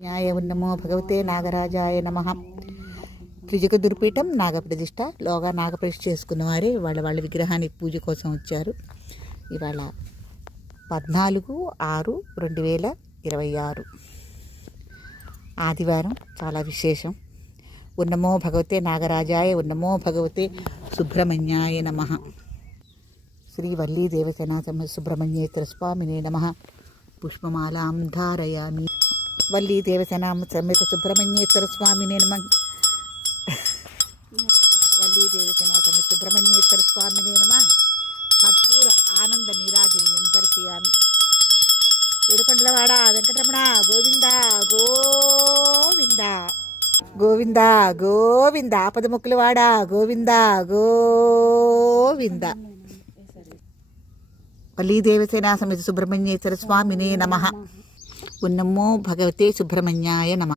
న్యాయ ఉన్నమో భగవతే నాగరాజాయ నమః. త్రిజగదుర్పీఠం నాగప్రతిష్ఠ. లోగా నాగప్రతిష్ఠ చేసుకున్న వారే వాళ్ళ విగ్రహానికి పూజ కోసం వచ్చారు. ఇవాళ 14/6/2026 ఆదివారం. చాలా విశేషం. ఉన్నమో భగవతే నాగరాజాయ, ఉన్నమో భగవతే సుబ్రహ్మణ్యాయ నమః. శ్రీ వల్లీ దేవసేనా సమేత సుబ్రహ్మణ్యేశ్వర స్వామినే నమః. పుష్పమాలాం ధారయామి. వల్లీ దేవసేనా సమేత సుబ్రహ్మణ్యేశ్వర స్వామినే నమః. వల్లీ దేవసేనా సమేత సుబ్రహ్మణ్యేశ్వర స్వామినే నమః. కర్పూర ఆనంద నీరాజనీయం దర్శయామి. ఏడుకొండలవాడ వెంకటరమణ గోవింద గోవింద గోవింద గోవింద. ఆపదముక్కులవాడ గోవింద గోవింద. వల్లీ దేవసేనా సమేత సుబ్రహ్మణ్యేశ్వర స్వామినే నమః. ఉన్నమో భగవతే సుబ్రహ్మణ్యాయ నమః.